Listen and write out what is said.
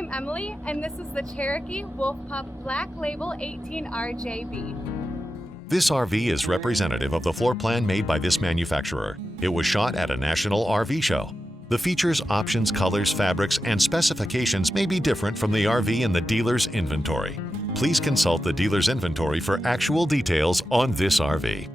I'm Emily, and this is the Cherokee Wolf Pup Black Label 18RJB. This RV is representative of the floor plan made by this manufacturer. It was shot at a national RV show. The features, options, colors, fabrics, and specifications may be different from the RV in the dealer's inventory. Please consult the dealer's inventory for actual details on this RV.